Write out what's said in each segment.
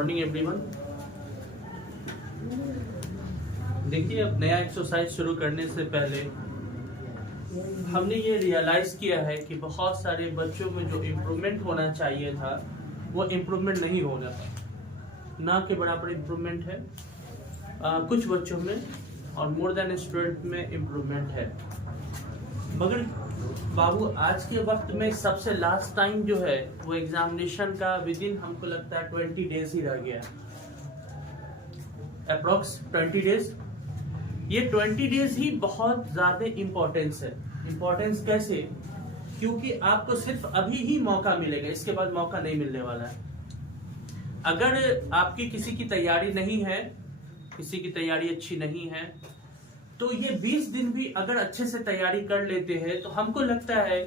Morning everyone. देखिए, अब नया एक्सरसाइज शुरू करने से पहले हमने ये रियलाइज किया है कि बहुत सारे बच्चों में जो इम्प्रूवमेंट होना चाहिए था वो इम्प्रूवमेंट नहीं हो रहा है, ना के बराबर इम्प्रूवमेंट है। कुछ बच्चों में और मोर देन स्टूडेंट में इम्प्रूवमेंट है, मगर बाबू आज के वक्त में सबसे लास्ट टाइम जो है वो एग्जामिनेशन का विद इन हमको लगता है 20 डेज ही रह गया, अप्रोक्स 20 डेज। ये 20 डेज ही बहुत ज्यादा इम्पोर्टेंस है। इम्पोर्टेंस कैसे? क्योंकि आपको सिर्फ अभी ही मौका मिलेगा, इसके बाद मौका नहीं मिलने वाला है। अगर आपकी किसी की तैयारी नहीं है, किसी की तैयारी अच्छी नहीं है, तो ये 20 दिन भी अगर अच्छे से तैयारी कर लेते हैं तो हमको लगता है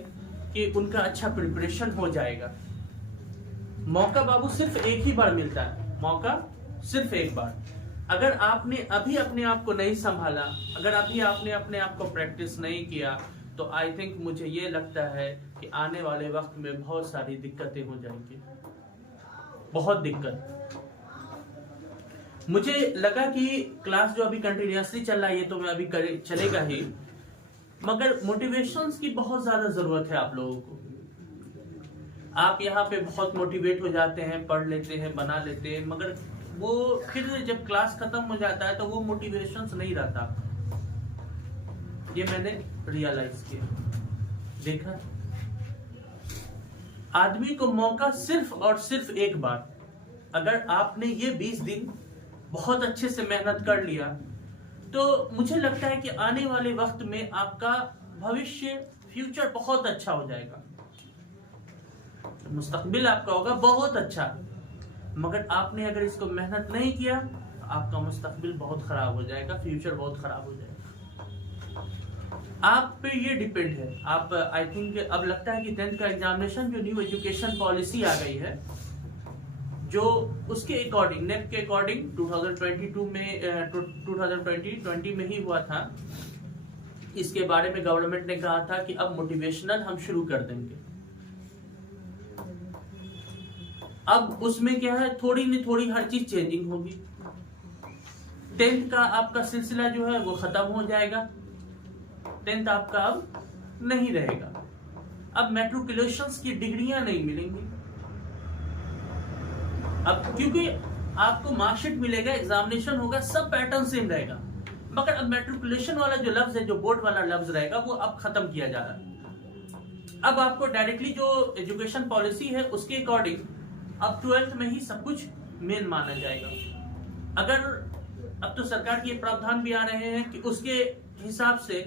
कि उनका अच्छा प्रिपरेशन हो जाएगा। मौका बाबू सिर्फ एक ही बार मिलता है, मौका सिर्फ एक बार। अगर आपने अभी अपने आप को नहीं संभाला, अगर अभी आपने अपने आप को प्रैक्टिस नहीं किया, तो आई थिंक मुझे ये लगता है कि आने वाले वक्त में बहुत सारी दिक्कतें हो जाएंगी, बहुत दिक्कत। मुझे लगा कि क्लास जो अभी कंटिन्यूअसली चल रहा है ये तो मैं अभी चलेगा ही, मगर मोटिवेशंस की बहुत ज्यादा जरूरत है आप लोगों को। आप यहाँ पे बहुत मोटिवेट हो जाते हैं, पढ़ लेते हैं, बना लेते हैं, मगर वो फिर जब क्लास खत्म हो जाता है तो वो मोटिवेशंस नहीं रहता। ये मैंने रियलाइज किया, देखा। आदमी को मौका सिर्फ और सिर्फ एक बार। अगर आपने ये 20 दिन बहुत अच्छे से मेहनत कर लिया तो मुझे लगता है कि आने वाले वक्त में आपका भविष्य, फ्यूचर बहुत अच्छा हो जाएगा, मुस्तकबिल आपका होगा बहुत अच्छा। मगर आपने अगर इसको मेहनत नहीं किया तो आपका मुस्तकबिल बहुत खराब हो जाएगा, फ्यूचर बहुत खराब हो जाएगा। आप पे ये डिपेंड है। आप आई थिंक अब लगता है कि 10th का एग्जामिनेशन जो न्यू एजुकेशन पॉलिसी आ गई है, जो उसके अकॉर्डिंग, नेट के अकॉर्डिंग 2022 में 2020 में ही हुआ था। इसके बारे में गवर्नमेंट ने कहा था कि अब मोटिवेशनल हम शुरू कर देंगे। अब उसमें क्या है, थोड़ी न थोड़ी हर चीज चेंजिंग होगी। 10th का आपका सिलसिला जो है वो खत्म हो जाएगा, 10th आपका अब नहीं रहेगा। अब मैट्रिकुलेशंस की डिग्रियां नहीं मिलेंगी। अब क्योंकि आपको मार्कशीट मिलेगा, एग्जामिनेशन होगा, सब पैटर्न सेम रहेगा, मगर अब मैट्रिकुलेशन वाला जो लफ्ज है, जो बोर्ड वाला लफ्ज रहेगा, वो अब खत्म किया जा रहा है। अब आपको डायरेक्टली जो एजुकेशन पॉलिसी है उसके अकॉर्डिंग अब 12th में ही सब कुछ मेन माना जाएगा। अगर अब तो सरकार के प्रावधान भी आ रहे हैं कि उसके हिसाब से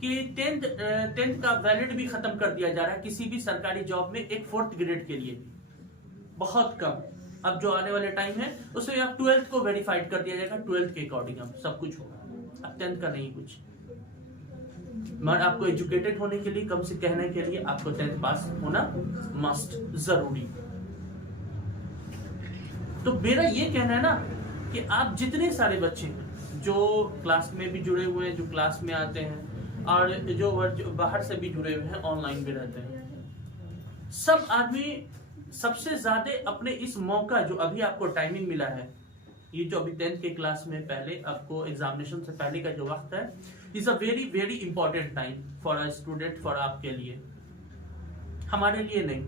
कि 10th का वैलिड भी खत्म कर दिया जा रहा है किसी भी सरकारी जॉब में, एक 4th ग्रेड के लिए बहुत कम। अब जो आने वाले टाइम है उसमें अब 12th को वेरीफाइड कर दिया जाएगा, 12th के अकॉर्डिंग अब सब कुछ होगा, अब 10th का नहीं कुछ। मगर आपको एजुकेटेड होने के लिए, कम से कहने के लिए आपको 10th पास होना मस्ट, जरूरी। तो मेरा ये कहना है ना कि आप जितने सारे बच्चे हैं जो क्लास में भी जुड़े हुए हैं, जो क्लास में आते हैं, और जो बाहर से भी जुड़े हुए हैं, ऑनलाइन भी रहते हैं, सब आदमी सबसे ज्यादा अपने इस मौका जो अभी आपको टाइमिंग मिला है, ये जो अभी 10th के क्लास में पहले आपको एग्जामिनेशन से पहले का जो वक्त है, is a very very important time for a student, for आपके लिए, हमारे लिए नहीं।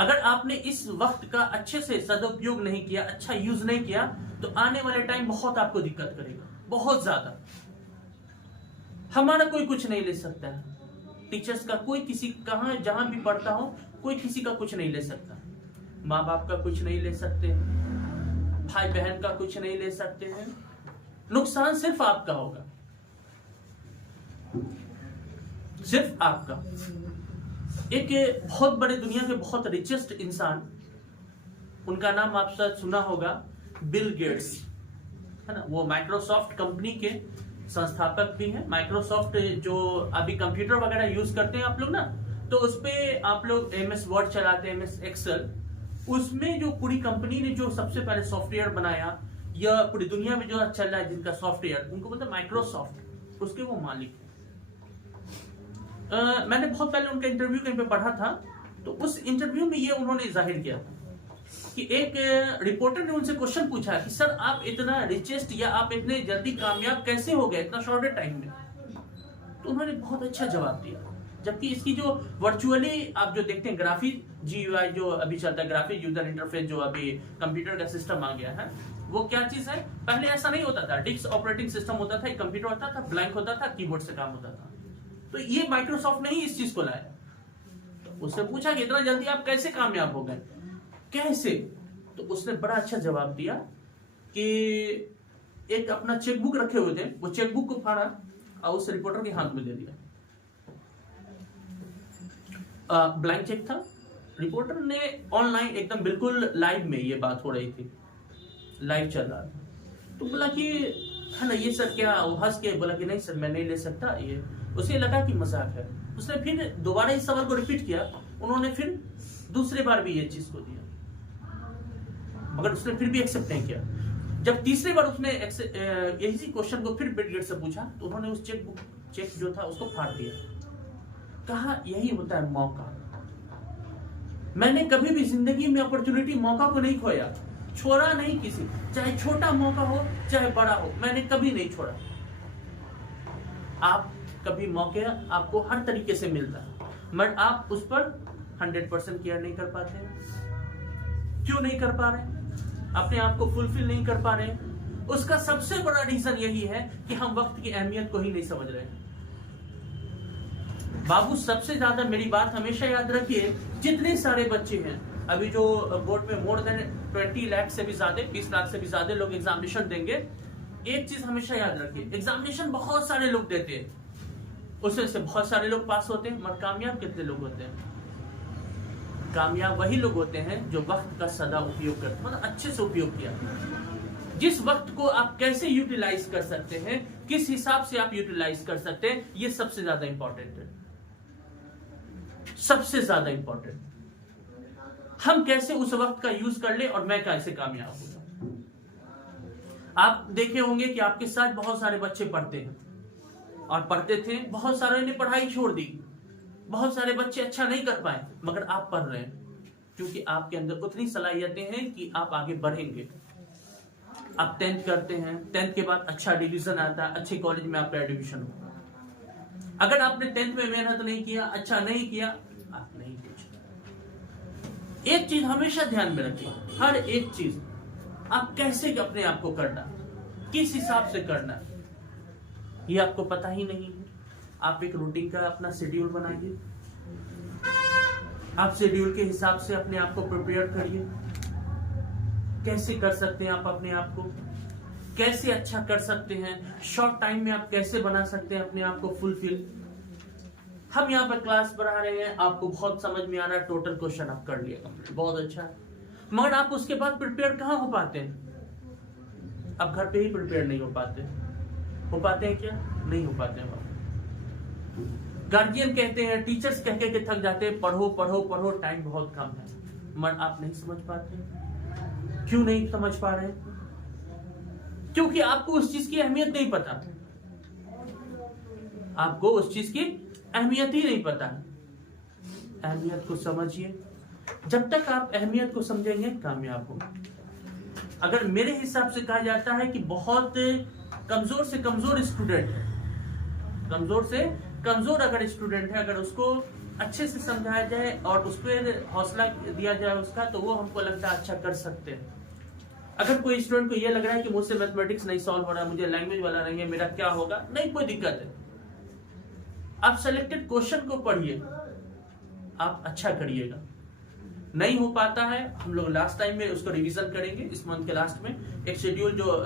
अगर आपने इस वक्त का अच्छे से सदुपयोग नहीं किया, अच्छा यूज नहीं किया, तो आने वाले टाइम बहुत आपको दिक्कत करेगा, बहुत ज्यादा। हमारा कोई कुछ नहीं ले सकता है, टीचर्स का कोई किसी, कहां जहां भी पढ़ता हो, कोई किसी का कुछ नहीं ले सकता। माँ बाप का कुछ नहीं ले सकते, भाई बहन का कुछ नहीं ले सकते हैं। नुकसान सिर्फ आपका होगा, सिर्फ आपका। एक बहुत बड़े दुनिया के बहुत रिचेस्ट इंसान, उनका नाम आप शायद सुना होगा, बिल गेट्स, है ना। वो माइक्रोसॉफ्ट कंपनी के संस्थापक भी हैं। माइक्रोसॉफ्ट जो अभी कंप्यूटर वगैरह यूज करते हैं आप लोग ना, तो उसपे आप लोग MS वर्ड चलाते हैं, MS एक्सेल, उसमें जो पूरी कंपनी ने जो सबसे पहले सॉफ्टवेयर बनाया, या पूरी दुनिया में जो चल रहा है जिनका सॉफ्टवेयर, उनको बोलते हैं माइक्रोसॉफ्ट, उसके वो मालिक हैं। मैंने बहुत पहले उनका इंटरव्यू कहीं पे पढ़ा था, तो उस इंटरव्यू में ये उन्होंने जाहिर किया था, कि एक रिपोर्टर ने उनसे क्वेश्चन पूछा कि सर आप इतना रिचेस्ट या आप इतने जल्दी कामयाब कैसे हो गए इतना शॉर्ट टाइम में, तो उन्होंने बहुत अच्छा जवाब दिया। जबकि इसकी जो वर्चुअली आप जो देखते हैं ग्राफिक GUI जो अभी चलता है, ग्राफिक यूजर इंटरफेस जो अभी कंप्यूटर का सिस्टम आ गया है, वो क्या चीज है, पहले ऐसा नहीं होता था। डिस्क ऑपरेटिंग सिस्टम होता था, एक कंप्यूटर होता था, ब्लैंक होता था, कीबोर्ड से काम होता था। तो ये माइक्रोसॉफ्ट ने ही इस चीज को लाया। तो उससे पूछा कि इतना जल्दी आप कैसे कामयाब हो गए, कैसे? तो उसने बड़ा अच्छा जवाब दिया कि एक अपना चेकबुक रखे हुए थे, वो चेकबुक को फाड़ा और उस रिपोर्टर के हाथ में दे दिया। ब्लैंक चेक था। रिपोर्टर ने ऑनलाइन एकदम बिल्कुल लाइव में ये बात हो रही थी, लाइव चल रहा था। तो बोला कि है ना ये सर क्या, वो हंस के बोला कि नहीं सर मैं नहीं ले सकता ये। उसे लगा कि मजाक है। उसने फिर दोबारा इस सवाल को रिपीट किया। उन्होंने फिर दूसरी बार भी ये चीज को दिया, मगर उसने फिर भी एक्सेप्ट नहीं किया। जब तीसरी बार उसने यही क्वेश्चन को फिर बिटगेट से पूछा, तो उन्होंने उस चेक जो था उसको फाड़ दिया। कहा यही होता है मौका। मैंने कभी भी जिंदगी में अपॉर्चुनिटी, मौका को नहीं खोया, छोड़ा नहीं किसी, चाहे छोटा मौका हो चाहे बड़ा हो, मैंने कभी नहीं छोड़ा। आप कभी मौके आपको हर तरीके से मिलता है, मगर आप उस पर 100% केयर नहीं कर पाते हैं। क्यों नहीं कर पा रहे? अपने आप को फुलफिल नहीं कर पा रहे। उसका सबसे बड़ा रीजन यही है कि हम वक्त की अहमियत को ही नहीं समझ रहे। बाबू सबसे ज्यादा मेरी बात हमेशा याद रखिए, जितने सारे बच्चे हैं अभी जो बोर्ड में मोर देन 20 लाख से भी ज्यादा, 20 लाख से भी ज्यादा लोग एग्जामिनेशन देंगे, एक चीज हमेशा याद रखिए, एग्जामिनेशन बहुत सारे लोग देते हैं, उसमें से बहुत सारे लोग पास होते हैं, मगर कामयाब कितने लोग होते हैं? कामयाब वही लोग होते हैं जो वक्त का सदा उपयोग करते हैं, मतलब अच्छे से उपयोग किया। जिस वक्त को आप कैसे यूटिलाइज कर सकते हैं, किस हिसाब से आप यूटिलाइज कर सकते हैं, ये सबसे ज्यादा इंपॉर्टेंट है। सबसे ज्यादा इंपॉर्टेंट हम कैसे उस वक्त का यूज कर ले और मैं कैसे कामयाब हो जाऊं। आप देखे होंगे कि आपके साथ बहुत सारे बच्चे पढ़ते हैं और पढ़ते थे, बहुत सारे ने पढ़ाई छोड़ दी, बहुत सारे बच्चे अच्छा नहीं कर पाए, मगर आप पढ़ रहे हैं क्योंकि आपके अंदर उतनी सलाहियतें हैं कि आप आगे बढ़ेंगे। आप 10th करते हैं, 10th के बाद अच्छा डिवीजन आता है, अच्छे कॉलेज में आपका एडमिशन होगा। अगर आपने 10th में मेहनत नहीं किया, अच्छा नहीं किया, आप नहीं कुछ। एक चीज हमेशा ध्यान में रखिए, हर एक चीज आप कैसे अपने आप को करना, किस हिसाब से करना, ये आपको पता ही नहीं है। आप एक रूटीन का अपना शेड्यूल बनाइए, आप शेड्यूल के हिसाब से अपने आप को प्रिपेयर करिए। कैसे कर सकते हैं आप अपने आप को, कैसे अच्छा कर सकते हैं, शॉर्ट टाइम में आप कैसे बना सकते हैं अपने आप को फुलफिल। हम यहाँ पर क्लास पढ़ा रहे हैं, आपको बहुत समझ में आ रहा है, टोटल क्वेश्चन आप कर लिया कंप्लीट, बहुत अच्छा है, मगर आप उसके बाद प्रिपेयर कहाँ हो पाते हैं? आप घर पे ही प्रिपेयर नहीं हो पाते हैं क्या? नहीं हो पाते हैं। गार्जियन कहते हैं, टीचर्स कह के थक जाते हैं, पढ़ो पढ़ो पढ़ो, टाइम बहुत कम है, मगर आप नहीं समझ पाते। क्यों नहीं समझ पा रहे? क्योंकि आपको उस चीज की अहमियत नहीं पता, आपको उस चीज की अहमियत ही नहीं पता। अहमियत को समझिए, जब तक आप अहमियत को समझेंगे कामयाब हो। अगर मेरे हिसाब से कहा जाता है कि बहुत कमजोर से कमजोर स्टूडेंट है, कमजोर से कमजोर अगर स्टूडेंट है, अगर उसको अच्छे से समझाया जाए और उस पर हौसला दिया जाए उसका, तो वो हमको लगता है अच्छा कर सकते हैं। अगर कोई स्टूडेंट को ये लग रहा है कि मुझसे मैथमेटिक्स नहीं सॉल्व हो रहा है, मुझे लैंग्वेज वाला नहीं है, मेरा क्या होगा, नहीं कोई दिक्कत है, आप सेलेक्टेड क्वेश्चन को पढ़िए, आप अच्छा करिएगा। नहीं हो पाता है, हम लोग लास्ट टाइम में उसको रिवीजन करेंगे, इस मंथ के लास्ट में एक शेड्यूल जो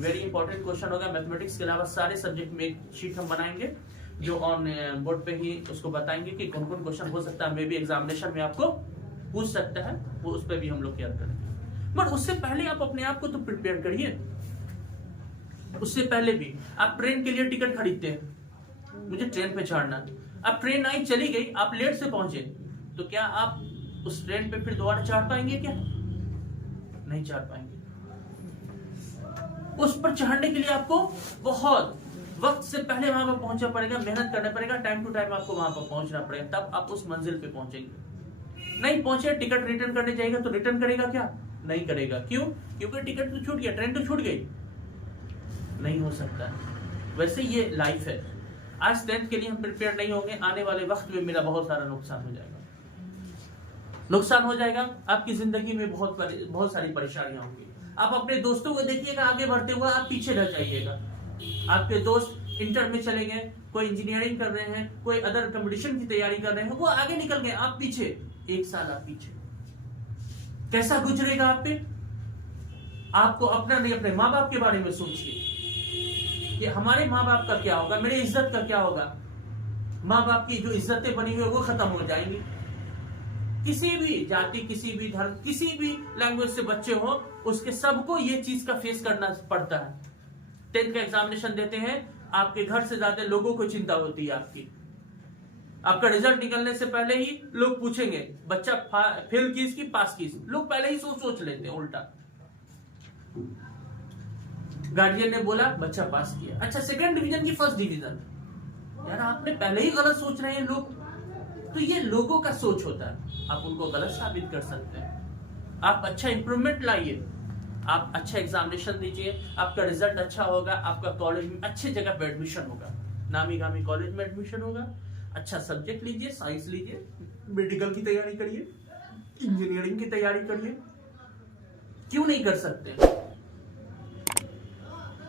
वेरी इंपॉर्टेंट क्वेश्चन होगा, मैथमेटिक्स के अलावा सारे सब्जेक्ट में एक शीट हम बनाएंगे जो ऑन बोर्ड पे ही उसको बताएंगे कि कौन कौन क्वेश्चन हो सकता है, मे बी एग्जामिनेशन में आपको पूछ सकता है, वो उस पर भी हम लोग केयर करेंगे। बट उससे पहले आप अपने आप को तो प्रिपेयर करिए। उससे पहले भी आप ट्रेन के लिए टिकट खरीदते हैं, मुझे ट्रेन पे चढ़ना, अब ट्रेन आई चली गई, आप लेट से पहुंचे, तो क्या आप उस ट्रेन पे फिर दोबारा चढ़ पाएंगे? क्या नहीं चढ़ पाएंगे। उस पर चढ़ने के लिए आपको बहुत वक्त से पहले वहां पर पहुंचना पड़ेगा, मेहनत करना पड़ेगा, टाइम टू टाइम आपको वहां पर पहुंचना पड़ेगा, तब आप उस मंजिल पे पहुंचेंगे। नहीं पहुंचे, टिकट रिटर्न करने जाएगा तो रिटर्न करेगा क्या? नहीं करेगा। क्यों? क्योंकि टिकट तो छूट गया, ट्रेन तो छूट गई, नहीं हो सकता। वैसे ये लाइफ है। आज 10th के लिए हम प्रिपेयर नहीं होंगे, आने वाले वक्त में मेरा बहुत सारा नुकसान हो जाएगा, नुकसान हो जाएगा। आपकी जिंदगी में बहुत सारी परेशानियां होंगी। आप अपने दोस्तों को देखिएगा आगे बढ़ते हुए, आप पीछे रह जाइएगा। आपके दोस्त इंटर में चले गए, कोई इंजीनियरिंग कर रहे हैं, कोई अदर कंपटीशन की तैयारी कर रहे हैं, वो आगे निकल गए, आप पीछे, 1 साल आप पीछे। कैसा गुजरेगा आप पे? आपको अपना नहीं, अपने माँ बाप के बारे में सोचिए कि हमारे माँ बाप का क्या होगा, मेरी इज्जत का क्या होगा। माँ बाप की जो इज्जतें बनी हुई है वो खत्म हो जाएंगी। किसी भी जाति, किसी भी धर्म, किसी भी लैंग्वेज से बच्चे हो, उसके सबको ये चीज का फेस करना पड़ता है। 10th का एग्जामिनेशन देते हैं, आपके घर से ज्यादा लोगों को चिंता होती है आपकी। आपका रिजल्ट निकलने से पहले ही लोग पूछेंगे बच्चा फेल किस की पास किस, लोग पहले ही सोच लेते हैं उल्टा। गार्जियन ने बोला बच्चा पास किया, अच्छा 2nd डिवीजन की 1st डिवीजन, यार आपने पहले ही गलत सोच रहे हैं लोग। तो ये लोगों का सोच होता है, आप उनको गलत साबित कर सकते हैं। आप अच्छा इंप्रूवमेंट लाइए, आप अच्छा एग्जामिनेशन दीजिए, आपका रिजल्ट अच्छा होगा, आपका कॉलेज में अच्छी जगह पे एडमिशन होगा, नामी गामी कॉलेज में एडमिशन होगा। अच्छा सब्जेक्ट लीजिए, साइंस लीजिए, मेडिकल की तैयारी करिए, इंजीनियरिंग की तैयारी करिए, क्यों नहीं कर सकते?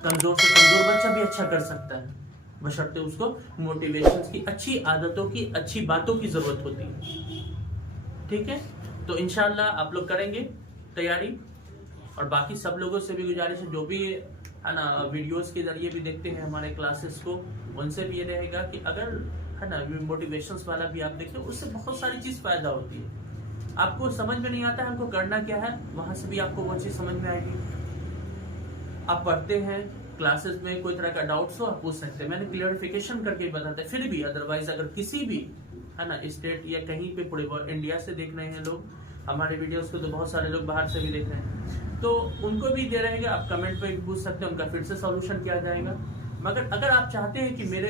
कमजोर से कमजोर बच्चा भी अच्छा कर सकता है, बशर्ते उसको मोटिवेशन की, अच्छी आदतों की, अच्छी बातों की जरूरत होती है। ठीक है, तो इंशाल्लाह आप लोग करेंगे तैयारी। और बाकी सब लोगों से भी गुजारिश है, जो भी है ना वीडियोस के जरिए भी देखते हैं हमारे क्लासेस को, उनसे भी ये रहेगा कि अगर है ना मोटिवेशंस वाला भी आप देखिए, उससे बहुत सारी चीज फायदा होती है। आपको समझ में नहीं आता है हमको करना क्या है, वहां से भी आपको वो चीज समझ में आएगी। आप पढ़ते हैं क्लासेस में, कोई तरह का डाउट्स हो आप पूछ सकते हैं, मैंने क्लियरिफिकेशन करके बताते हैं। फिर भी अदरवाइज अगर किसी भी है ना स्टेट या कहीं पे पूरे इंडिया से देख रहे हैं लोग हमारे वीडियोस को, तो बहुत सारे लोग बाहर से भी देख रहे हैं, तो उनको भी दे रहेगा, आप कमेंट पे भी पूछ सकते हैं, उनका फिर से सॉल्यूशन किया जाएगा। मगर अगर आप चाहते हैं कि मेरे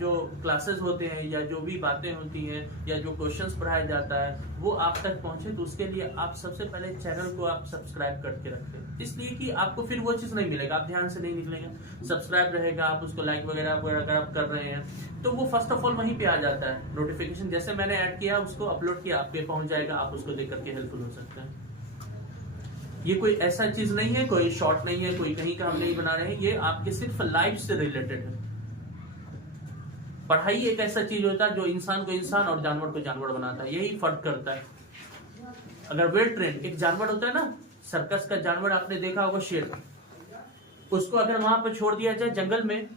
जो क्लासेस होते हैं या जो भी बातें होती हैं या जो क्वेश्चंस पढ़ाया जाता है वो आप तक पहुंचे, तो उसके लिए आप सबसे पहले चैनल को आप सब्सक्राइब करके रखें, इसलिए कि आपको फिर वो चीज नहीं मिलेगा, आप ध्यान से नहीं निकलेगा। सब्सक्राइब रहेगा, आप उसको लाइक वगैरह अगर आप कर रहे हैं तो वो फर्स्ट ऑफ ऑल वहीं पे आ जाता है नोटिफिकेशन, जैसे मैंने ऐड किया उसको अपलोड किया आपके पहुंच जाएगा, आप उसको देख करके हेल्पफुल हो सकते हैं। ये कोई ऐसा चीज नहीं है, कोई शॉर्ट नहीं है, कोई कहीं का हम नहीं बना रहे हैं, ये आपके सिर्फ लाइफ से रिलेटेड है। पढ़ाई एक ऐसा चीज होता है जो इंसान को इंसान और जानवर को जानवर बनाता है, यही फर्क करता है। अगर वेल ट्रेन एक जानवर होता है ना, सर्कस का जानवर आपने देखा होगा शेर, उसको अगर वहां पर छोड़ दिया जाए जंगल में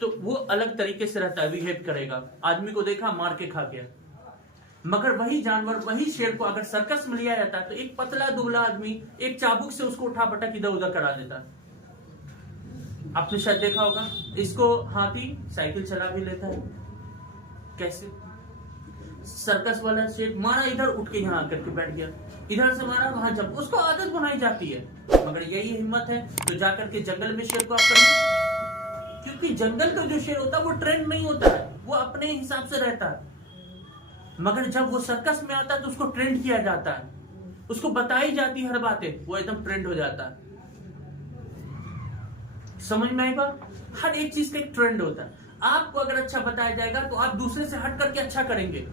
तो वो अलग तरीके से रहता है, बिहेव करेगा। आदमी को देखा मार के खा गया, मगर वही जानवर वही शेर को अगर सर्कस में लिया जाता है तो एक पतला दुबला आदमी एक चाबुक से उसको उठा पटक इधर उधर करा देता है। आपने शायद देखा होगा, इसको हाथी साइकिल चला भी लेता है। कैसे? सर्कस वाला शेर मारा इधर, उठ के यहाँ आकर के बैठ गया, इधर से मारा वहां, जब उसको आदत बनाई जाती है। मगर यही हिम्मत है तो जाकर के जंगल में शेर को आप करिए, क्योंकि जंगल का जो शेर होता है वो ट्रेंड नहीं होता है, वो अपने हिसाब से रहता है। मगर जब वो सर्कस में आता है तो उसको ट्रेंड किया जाता है, उसको बताई जाती है हर बातें, वो एकदम ट्रेंड हो जाता है। समझ में आएगा? हर एक चीज का एक ट्रेंड होता है। आपको अगर अच्छा बताया जाएगा तो आप दूसरे से हट करके अच्छा करेंगे,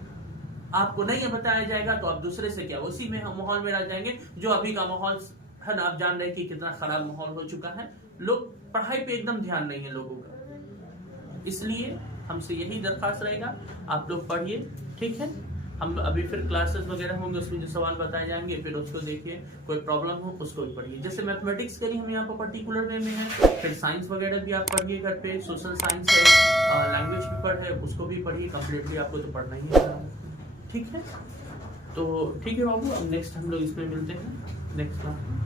आपको नहीं बताया जाएगा तो आप दूसरे से क्या उसी में हम माहौल में रह जाएंगे। जो अभी का माहौल है ना, आप जान रहे हैं कि कितना खराब माहौल हो चुका है, लोग पढ़ाई पे एकदम ध्यान नहीं है लोगों का। इसलिए हमसे यही दरखास्त रहेगा, आप लोग पढ़िए, ठीक है। हम अभी फिर क्लासेस वगैरह होंगे, उसमें जो सवाल बताए जाएंगे फिर उसको देखिए, कोई प्रॉब्लम हो उसको भी पढ़िए। जैसे मैथमेटिक्स के लिए हम यहाँ पर पर्टिकुलर वे में है, फिर साइंस वगैरह भी आप पढ़िए घर पे, सोशल साइंस है, लैंग्वेज पेपर है उसको भी पढ़िए, कम्प्लीटली आपको तो पढ़ना ही है, ठीक है। तो ठीक है बाबू, अब नेक्स्ट हम लोग इसमें मिलते हैं नेक्स्ट क्लास में।